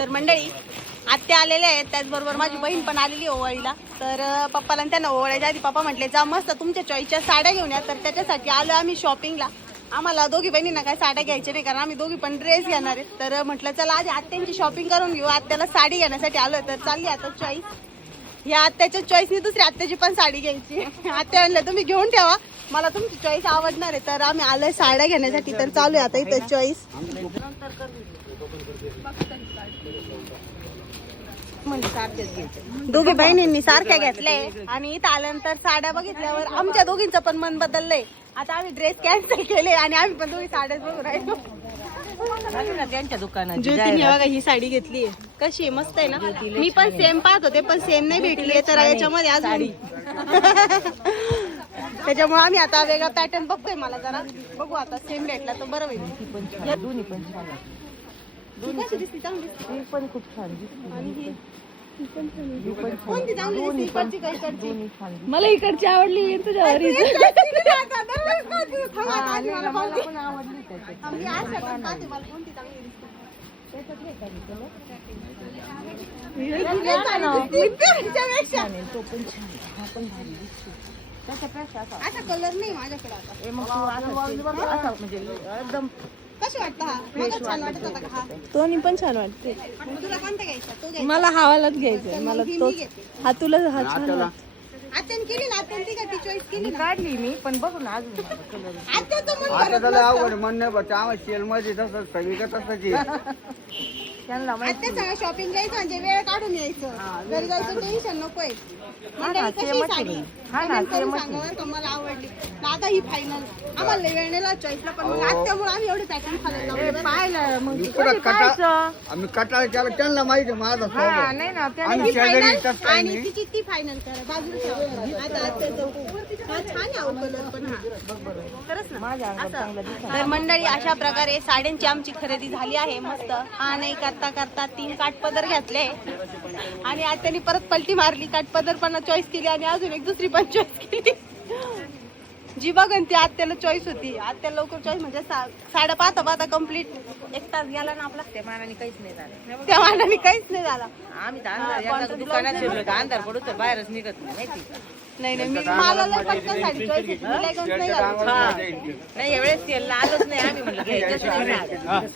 तर मंडळी आत्या आलेले आहेत. त्याचबरोबर माझी बहीण पण आलेली आहे ओवाळीला. तर पप्पाला त्यांना ओवाळायच्या आधी पप्पा म्हटले जा मस्त तुमच्या चॉईसच्या साड्या घेऊन या. तर त्याच्यासाठी आलो आम्ही शॉपिंगला आम्हाला दोघी बहिणींना काय साड्या घ्यायच्या नाही कारण आम्ही दोघी पण ड्रेस घेणार आहे. तर म्हटलं चला आधी आत्यांची शॉपिंग करून घेऊ. आत्याला साडी घेण्यासाठी आलो तर चालली आता चॉईस या आत्याच्या चॉईसनी दुसरी आत्याची पण साडी घ्यायची आत्या म्हणलं तुम्ही घेऊन ठेवा. मला तुमची चॉईस आवडणार आहे. तर आम्ही आलोय साड्या घेण्यासाठी. तर चालू आहे आता इथं चॉईस दोघी बहिणींनी सारख्या घेतलंय आणि इथं आल्यानंतर साड्या बघितल्यावर आमच्या दोघींचं पण मन बदललंय. आता आम्ही ड्रेस कॅन्सल केले आणि आम्ही पण दोघी साड्याच बघू राहिलो. त्यांच्या दुकानात ज्योतीने बघा ही साडी घेतली कशी आहे? मस्त आहे ना? मी पण सेम पाहत होते पण सेम नाही भेटली तर याच्यामध्ये अजून त्याच्यामुळे आम्ही आता वेगळा पॅटर्न बघतोय मला जरा. बघू आता सेम भेटला तर बरं होईल. ही कशी दिसते चांगली ही पण खूप छान दिसते. आणि ही ही पण छान कोणती चांगली दिसते इकडची का इकडची? दोन्ही छान दिसते. मला इकडची आवडली तुझ्या घरी थांबा, आधी मला पाहू दे. पण आवडली त्याच्यात. आम्ही आज सगळं पाहते, मला कोणती चांगली दिसते. त्याच्यापेक्षा. छान आहे, तो पण छान आहे. हा पण भारी दिसतो. त्याच्यापेक्षा असा. असा कलर नाही माझ्याकडे आता. ए, मग तू असा असा म्हणजे एकदम कसं वाटतं हा? मला छान वाटत होता का हा? दोन्ही पण छान वाटते. मग तुला कोणता घ्यायचा? तो घ्यायचा. मला मला ही तो हा तुला हा छान वाटतो. आत्यान केली ना आत्यान ती का ती चॉईस केली मी ना. काढली मी पण बघू ना अजून कलर आत्या तो मन आता करत त्याला नसतं. आवड नाही आम्हाला तसंच सगळीकडे तसंच आहे. त्यांना माहिती आत्या सांगा शॉपिंग जायचं म्हणजे वेळ काढून यायचं. घरी जायचं टेन्शन नकोय. मंडळी कशी आहे साडी? हा ना, Comment करून सांगा बरं का मला आवडली. ही फायनल आम्हाला लय वेळ नाही चॉईसला पण मग आत्यामुळे आम्ही एवढे पॅटर्न खायला लावले बरं. पाहिलं. मग मी ते पुढं कधी कटा पाहायचं? आम्ही कटाळ केला त्यांना माहिती आहे माझा हा स्वभाव. नाही ना त्यांना आणि शेजारी फायनल तसं काही आणि नाही. तिची ती फायनल करा. बाजूला ठेवा. तर मंडळी अशा प्रकारे साड्यांची आमची खरेदी झाली आहे. मस्त. हा नाही करता करता तीन काटपदर घातले. आणि आज त्यांनी परत पलटी मारली काटपदर पण चॉईस केली आणि अजून एक दुसरी पण चॉईस केली. जी बघन ती आत्याला चॉईस होती. आत्या लवकर चॉईस म्हणजे सा- साड्या पाहता पाहता कंप्लीट एक तास गेला ना आपला त्या मानाने काहीच नाही झालं. त्या मानाने काहीच नाही झाला. आम्ही तर हा, अंधार एकदा contrast दुकानात शिरलो तर अंधार पडू तर बाहेरच निघत नाही माहिती का? नाही नाही मी मला लय पटकन साडी चॉईस होती. मी लय गंज नाही घालत. हा. नाही एवढेच तेल आलोच नाही आम्ही म्हणलं घ्यायचंच नाही.